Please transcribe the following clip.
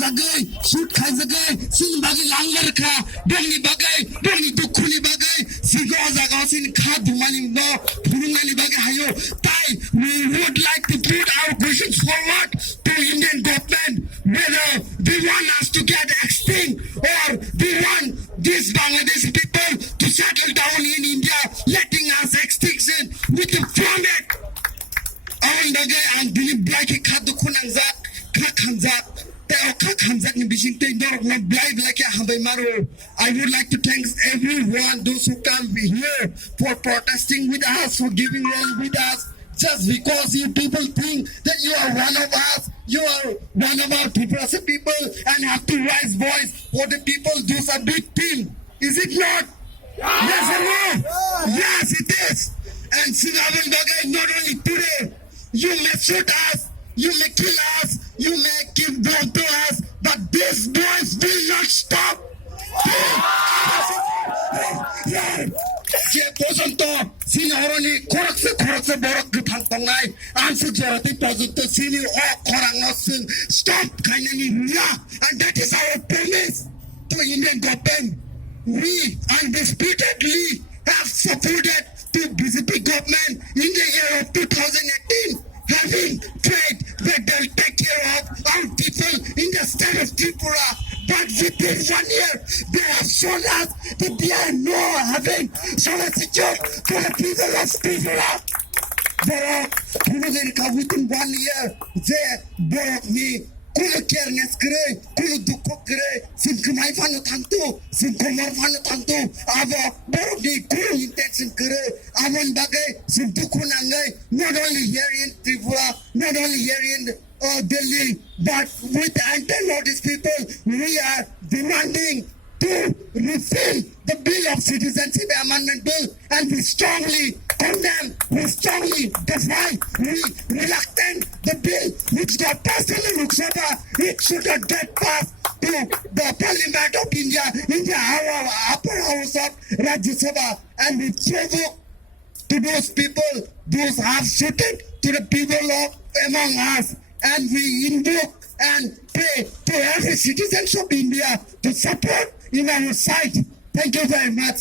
जागै suit खाजागै सिन बागै लांगार खा दंनि बागै दंनि दुखुनि बागै सिगो जागाव सिन खा दुमानि न फुरुंगानि बागै हायो ताई we would like to put our questions forward to Indian government whether they want us to get extinct or they want these Bangladeshi people to settle down in India letting us extinction with the format ang bagay ang binibay kay kado kunangzak kakanzak pero kakanzak ni bisinte norok na blay kaya hambay maro. I would like to thank everyone those who come here for protesting with us, for giving rally with us. Just because you people think that you are one of us, you are one of our depressive people and have to raise voice for the people do a big thing. Is it not? Yes or no? Yes, it is. And Sinavan Bagay, not only today, you may shoot us, you may kill us, you may give bomb to us, but these boys will not stop. যে পর্যন্ত সিনহরনি খরকসে বরক গথাং তংনাই আনসে জরতে পর্যন্ত সিনি অ খরাংনসিন stop খাইনানি রিয়া and that is our promise to Indian government. We undisputedly have supported the BJP government in the year of 2018 having trade that they'll take care of our people in the state of Tripura. But within 1 year, they have shown us that they are not having solicitude for the people of Tripura. Within 1 year, they brought me Kulu careness kere, Kulu dukho kere, Sinkumai fanu tangtu, Sinkumar fanu tangtu, Ava Borodi Kulu intention kere, Avan bagay, Sintuku nangai, not only here in Tripura, not only here in Delhi, but with anti-notice people, we are demanding to repeal the Bill of Citizenship Amendment Bill, and we strongly condemn, we strongly defy, we reluctant the bill which got passed in the Lok Sabha, it should not get passed to the Parliament of India, our upper house of Rajya Sabha, and we provoke to those people, those have shooted to the people of among us, and we invoke and pray to every citizen of India to support in our side. Thank you very much.